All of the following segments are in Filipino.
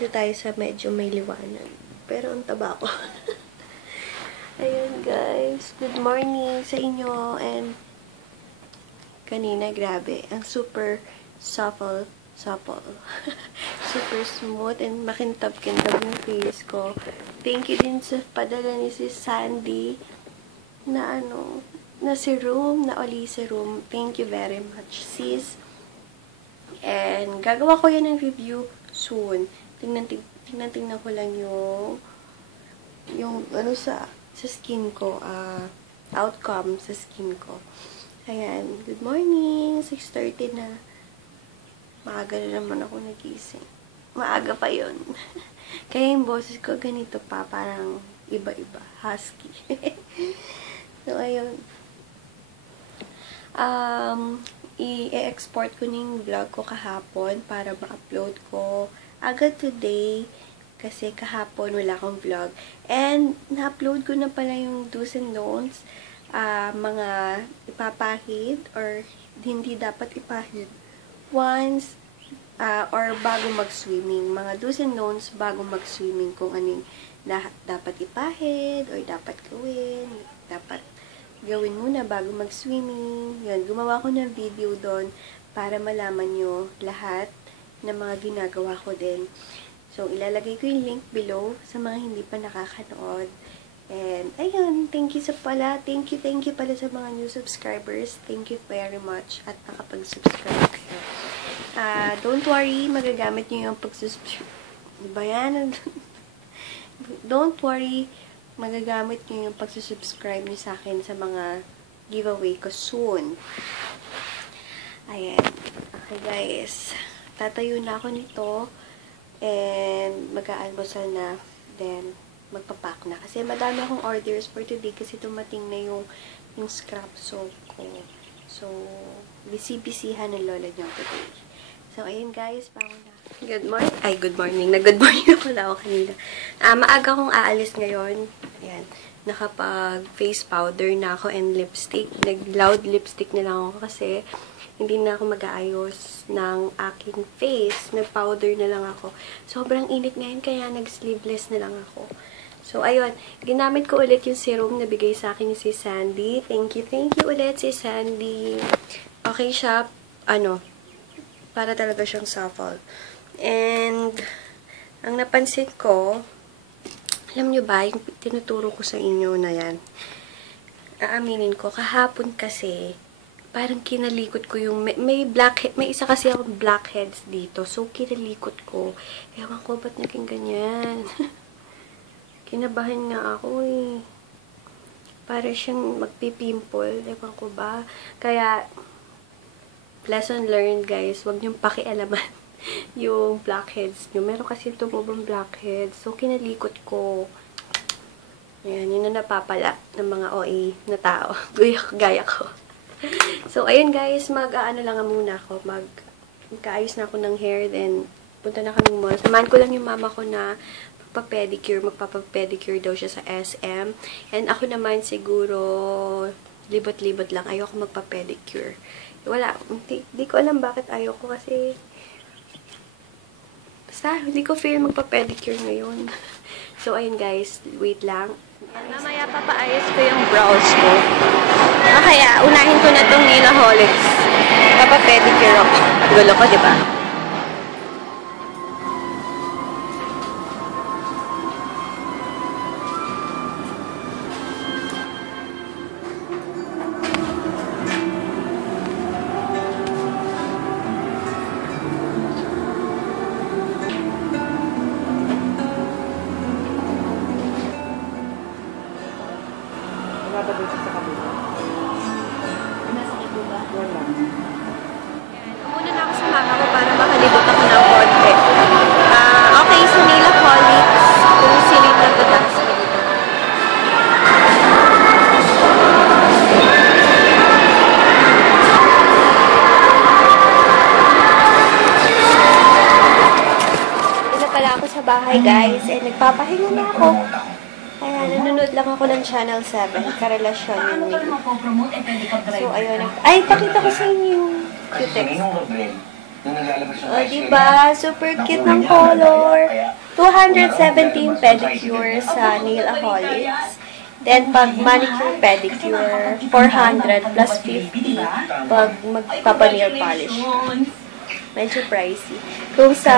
dito tayo sa medyo may liwanag. Pero ang taba ko. Ayun guys, good morning sa inyo. And kanina, grabe, ang super supple. Super smooth and makintab-kintab yung face ko. Thank you din sa padala ni si Sandy na na serum, na Oli serum. Thank you very much, sis. And gagawa ko yan ng review soon. Tingnan ko lang yung sa skin ko, outcome sa skin ko. Ayan, good morning, 6:30 na. Maaga na naman ako nagising. Maaga pa yun. Kaya yung boses ko ganito pa, parang iba-iba, husky. So, ayun. I-export ko ng vlog ko kahapon para ma-upload ko agad today kasi kahapon wala akong vlog. And na-upload ko na pala yung do's and don'ts, mga ipapahid or hindi dapat ipahid once or bago mag-swimming. Mga do's and don'ts bago mag-swimming, kung anong dapat ipahid or dapat gawin, dapat gawin muna bago mag-swimming. Yun, gumawa ko ng video doon para malaman nyo lahat ng mga ginagawa ko din. So, ilalagay ko yung link below sa mga hindi pa nakakanood. And, ayun, thank you pala sa mga new subscribers. Thank you very much at nakapag-subscribe kayo. Don't worry, magagamit nyo yung pag-subscribe. Diba yan? Don't worry, magagamit nyo yung pagsusubscribe nyo sa akin sa mga giveaway ko soon. Ayan. Okay, guys. Tatayo na ako nito. And mag-aalmusal na. Then, magpapack na. Kasi madami akong orders for today kasi dumating na yung scrap soap ko. So, busy-busyhan ng lola nyo today. So, ayun guys. Bago na. Good morning. Ay, good morning. Nag-good morning na pala ako kanina. Maaga akong aalis ngayon. Ayan. Nakapag-face powder na ako and lipstick. Nag-loud lipstick na lang ako kasi hindi na ako mag-aayos ng aking face. Nag-powder na lang ako. Sobrang init ngayon kaya nag-sleeveless na lang ako. So, ayun. Ginamit ko ulit yung serum na bigay sa akin ni si Sandy. Thank you ulit si Sandy. Okay siya. Para talaga siyang supple. And, ang napansin ko, alam nyo ba, yung tinuturo ko sa inyo na yan, aaminin ko, kahapon kasi, parang kinalikot ko yung, may isa kasi akong blackheads dito, so kinalikot ko. Ewan ko, ba't naging ganyan? Kinabahan nga ako eh. Para siyang magpipimple, ewan ko ba? Kaya, lesson learned guys, huwag niyong pakialaman yung blackheads nyo. Meron kasi tumubong blackheads. So, kinalikot ko. Ayan, yun na napapala ng mga OA na tao. Gaya ko. So, ayun guys, mag-aano lang muna ako. Magkaayos na ako ng hair. Then, punta na kami mall. Samahan ko lang yung mama ko na magpapapedicure daw siya sa SM. And ako naman siguro libot-libot lang. Ayoko magpapedicure. Wala. Hindi ko alam bakit ayoko kasi basta, hindi ko feel magpa-pedicure ngayon. So, ayun guys. Wait lang. Mamaya papaayos ko yung brows ko. Kaya, unahin ko na itong Nailaholics. Papa-pedicure ako. Gulo ko, diba? Muna na ako sa mama ko para makalibot ako ng konti. Okay, sa Nailaholics, pumisilip na ko dance ko dito. Dito na pala ako sa bahay guys, and nagpapahinga na ako. Kaya nanonood lang ako ng Channel 7, Karelasyon yun name. So, ayun. Ay, pakita ko sa inyo yung cutex. O, diba? Super cute ng color. 217 pedicure sa Nailaholics. Then, pag manicure, pedicure, 400 plus 50 pag magpapa-nail polish. Medyo pricey. Kung sa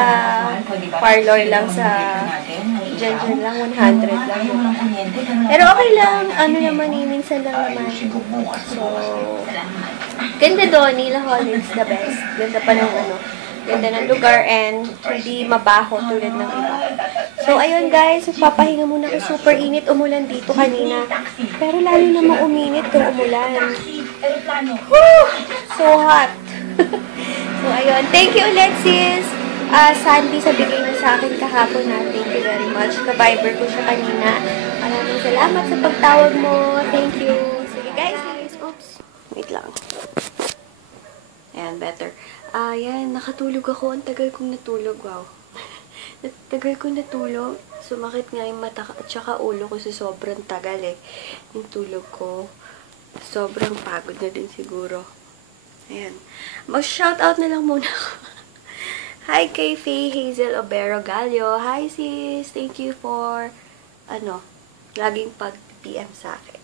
parlor lang, sa Ginger lang, 100 lang. Pero okay lang. Ano naman, minsan lang naman. So, ganda doon. Nailaholics, the best. Ganda pa ng ganda ng lugar and hindi mabaho tulad ng iba. So, ayun guys, magpapahinga muna ako. Super init, umulan dito kanina. Pero lalo namang uminit kung umulan. Woo! So hot. So, ayun. Thank you ulit, sis. Sandy, sa bigay niya sa akin kahapon na. Thank you very much. Ka-viber ko siya kanina. Maraming salamat sa pagtawag mo. Thank you. Sige guys. Oops. Wait lang. Ayan, better. Ayan, nakatulog ako. Ang tagal kong natulog. Wow. Tagal kong natulog. Sumakit nga yung mata at saka ulo ko sa sobrang tagal yung tulog ko. Sobrang pagod na din siguro. Ayan. Mag-shoutout na lang muna ako. Hi kay Faye Hazel Obero Gallo. Hi sis. Thank you for, laging pag-PM sa akin.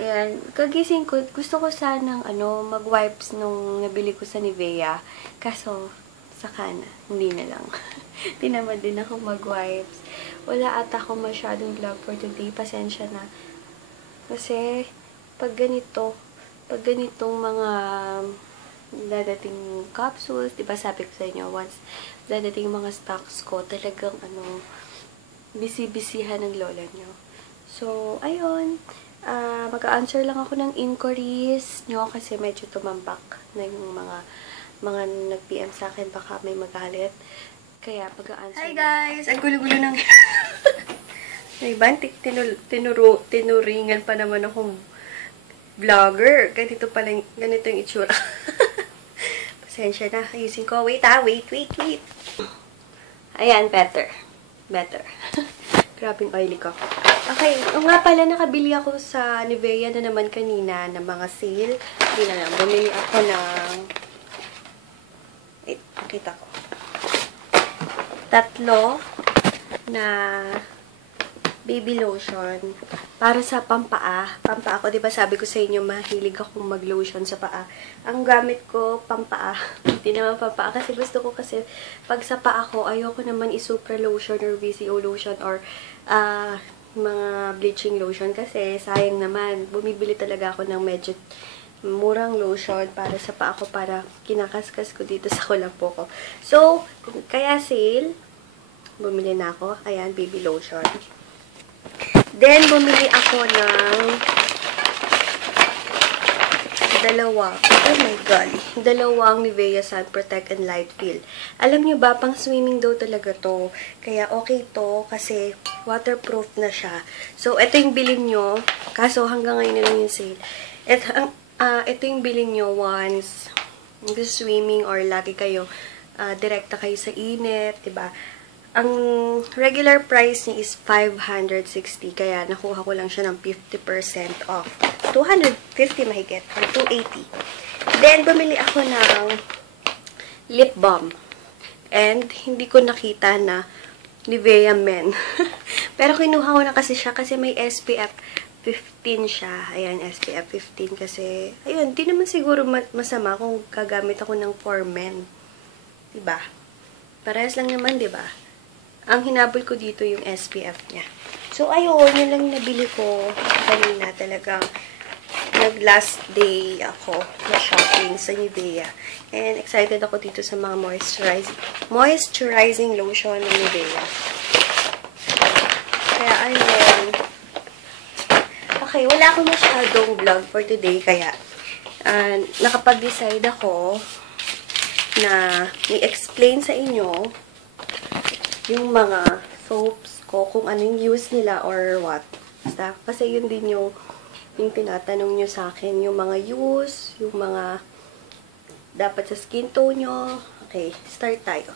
Ayan. Kagising ko, gusto ko sanang, mag-wipes nung nabili ko sa Nivea. Kaso, saka na. Hindi na lang. Tinamad din ako mag-wipes. Wala ata ako masyadong vlog for today. Pasensya na. Kasi, pag ganitong mga dadating capsules, diba sabi ko sa inyo, once dadating mga stocks ko, talagang busy-busyhan ng lola nyo. So, ayun, mag-answer lang ako ng inquiries nyo kasi medyo tumambak na yung mga nag-PM sa akin, baka may magalit. Kaya, mag-answer. Hi guys! Ang gulo-gulo ng may bantik, tinuringan pa naman akong vlogger. Ganito yung itsura. Pasensya na. Ayusin ko. Wait. Ayan, better. Grabe yung oily ko. Okay. O nga pala, nakabili ako sa Nivea na naman kanina ng mga sale. Hindi na lang. Bumili ako ng wait, makita ko. 3 na baby lotion para sa pampaa. Pampaa ko, diba sabi ko sa inyo, mahilig akong mag-lotion sa paa. Ang gamit ko, pampaa. Hindi naman pampaa kasi gusto ko kasi pag sa paa ko, ayoko naman i-super lotion or VCO lotion or mga bleaching lotion kasi sayang naman. Bumibili talaga ako ng medyo murang lotion para sa paa ko para kinakaskas ko dito sa kulapo ko. So, kaya sale, bumili na ako. Ayan, baby lotion. Then, bumili ako ng dalawang Nivea Sun Protect and Light Feel. Alam nyo ba, pang swimming daw talaga to. Kaya okay to kasi waterproof na siya. So, ito yung bilhin nyo. Kaso, hanggang ngayon na lang yung sale. Ito yung bilhin nyo once swimming or lagi kayo direkta kayo sa init, diba? Ang regular price niya is 560. Kaya, nakuha ko lang siya ng 50% off. 250 mahigit. Or 280. Then, bumili ako ng lip balm. And, hindi ko nakita na Nivea Men. Pero, kinuha ko na kasi siya kasi may SPF 15 siya. Ayan, SPF 15 kasi, ayun, di naman siguro masama kung gagamit ako ng for men. Diba? Parehas lang naman, diba? Ang hinabol ko dito yung SPF niya. So, ayun, yun lang nabili ko kanina. Talagang nag-last day ako na shopping sa Nivea. And excited ako dito sa mga moisturizing lotion ng Nivea. Kaya, ayun. Okay, wala akong masyadong vlog for today. Kaya, nakapag-decide ako na i-explain sa inyo yung mga soaps ko, kung ano yung use nila or what. Basta, kasi yun din yung tinatanong nyo sa akin, yung mga use, yung mga dapat sa skin tone nyo. Okay, start tayo.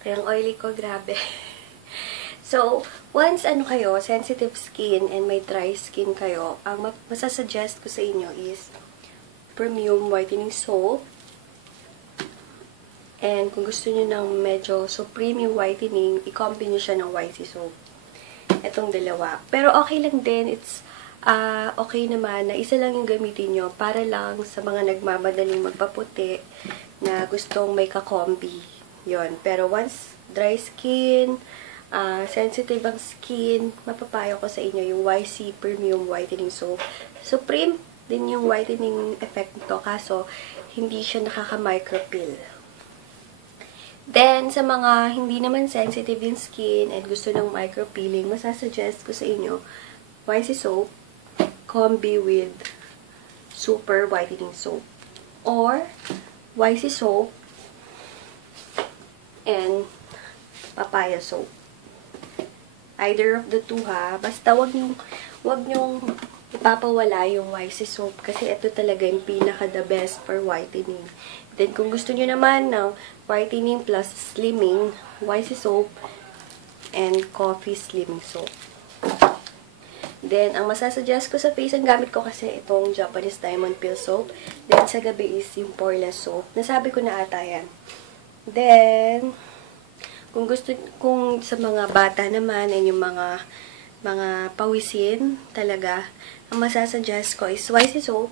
Kaya ang oily ko, grabe. So, once kayo, sensitive skin and may dry skin kayo, ang masasuggest ko sa inyo is Premium Whitening Soap. And kung gusto niyo ng medyo premium whitening, i-combine nyo siya ng YC soap. Itong dalawa. Pero okay lang din. It's okay naman na isa lang yung gamitin nyo para lang sa mga nagmamadaling magpaputi na gustong may kakombi. Yon. Pero once dry skin, sensitive ang skin, mapapayo ko sa inyo yung YC Premium Whitening Soap. Supreme din yung whitening effect nito, kaso hindi siya nakaka-micropeel. Then, sa mga hindi naman sensitive yung skin and gusto ng micropeeling, masasuggest ko sa inyo, YC soap, combi with super whitening soap. Or, YC soap and papaya soap. Either of the two ha. Basta wag nyong ipapawala yung YC soap kasi ito talaga yung pinaka the best for whitening. Then, kung gusto nyo naman ng whitening plus slimming, YC soap and coffee slimming soap. Then, ang masasuggest ko sa face, ang gamit ko kasi itong Japanese Diamond Peel Soap. Then, sa gabi is yung Poreless Soap. Nasabi ko na ata yan. Then, kung sa mga bata naman, and yung mga pawisin talaga, ang masasuggest ko is YC soap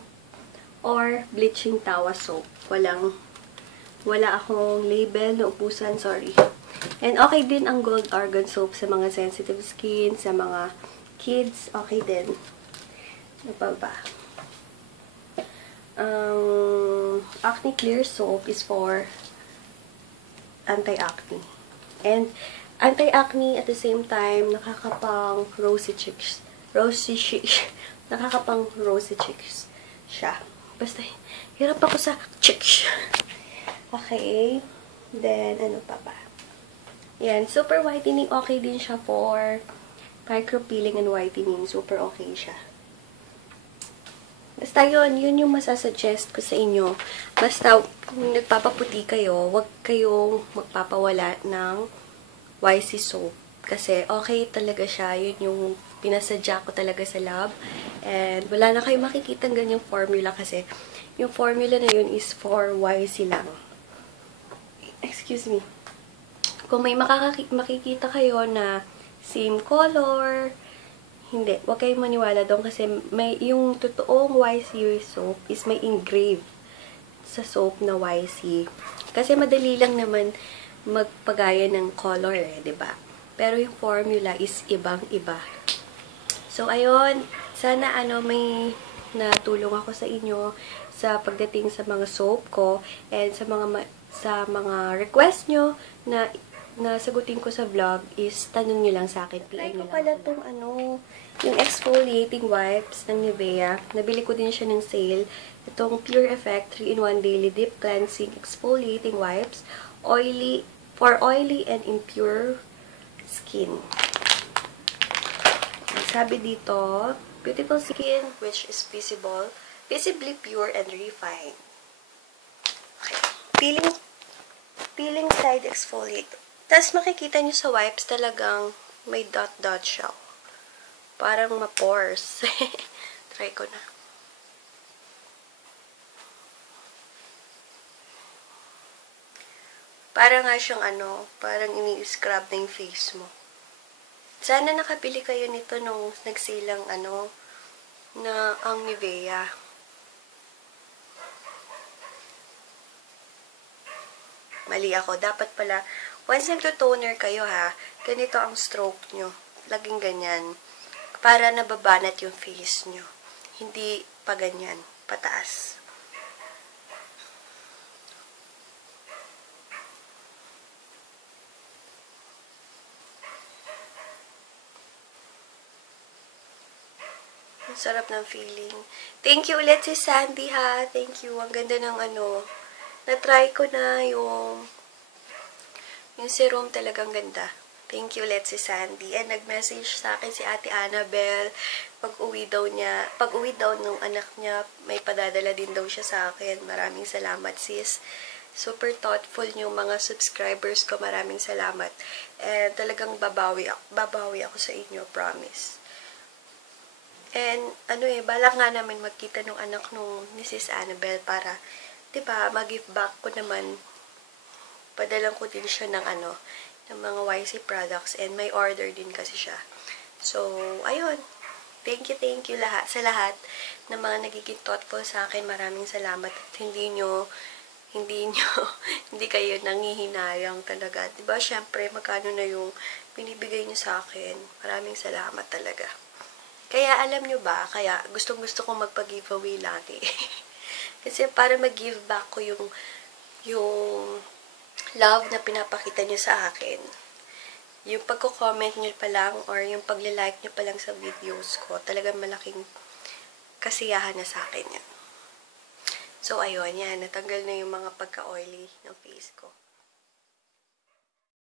or bleaching tawa soap. Wala akong label na upusan, sorry. And okay din ang Gold Argan soap sa mga sensitive skin, sa mga kids, okay din. Ano pa ba? Acne Clear soap is for anti-acne. And anti-acne at the same time, nakakapang rosy cheeks siya. Basta, hirap ako sa cheeks. Okay. Then, ano pa ba? Yan, super whitening, okay din siya for micropeeling and whitening. Super okay siya. Basta yun yung masasuggest ko sa inyo. Basta, kung nagpapaputi kayo, huwag kayong magpapawala ng YC soap. Kasi, okay talaga siya. Yun yung pinasadya ko talaga sa lab. And, wala na kayong makikita ganyang formula kasi yung formula na yun is for YC lang. Excuse me. Kung may makikita kayo na same color, hindi. Huwag kayong maniwala doon kasi may, yung totoong YC soap is may engrave sa soap na YC. Kasi madali lang naman magpagaya ng color eh, 'di ba? Pero yung formula is ibang-iba. So, ayun. Sana may natulong ako sa inyo sa pagdating sa mga soap ko and sa mga request nyo na sagutin ko sa vlog is tanong nyo lang sa akin. Try ko pala itong yung exfoliating wipes ng Nivea. Nabili ko din siya ng sale. Itong Pure Effect 3-in-1 Daily Deep Cleansing Exfoliating Wipes. For oily and impure skin. Sabi dito, beautiful skin which is visibly pure and refined. Okay. Peeling side exfoliate. Tapos makikita nyo sa wipes talagang may dot siya. Parang ma-pores. Try ko na. Parang nga siyang parang ini-scrub na yung face mo. Sana nakabili kayo nito nung nagsilang na ang Nivea. Mali ako. Dapat pala, once nagto-toner kayo ganito ang stroke nyo. Laging ganyan. Para nababanat yung face nyo. Hindi pa ganyan. Pataas. Ang sarap ng feeling. Thank you ulit si Sandy Thank you. Ang ganda ng na-try ko na yung serum talagang ganda. Thank you ulit si Sandy. And nag-message sa akin si Ate Annabelle. Pag-uwi daw ng anak niya, may padadala din daw siya sa akin. Maraming salamat sis. Super thoughtful yung mga subscribers ko. Maraming salamat. And talagang babawi ako sa inyo, promise. And balak nga namin magkita nung anak nung Mrs. Annabelle para, 'di ba, mag-give back ko naman. Padalan ko din siya ng ng mga YC products and may order din kasi siya. So, ayun. Thank you sa lahat ng mga nagiging thoughtful sa akin. Maraming salamat at hindi nyo, hindi kayo nangihinayang talaga. Diba, syempre, magkano na yung binibigay nyo sa akin. Maraming salamat talaga. Kaya, alam nyo ba, kaya gustong-gusto kong magpa-giveaway lagi. Kasi para mag-give back ko yung love na pinapakita nyo sa akin. Yung pagko-comment nyo pa lang or yung pag-like nyo pa lang sa videos ko, talagang malaking kasiyahan na sa akin yan. So, ayun, yan. Natanggal na yung mga pagka-oily ng face.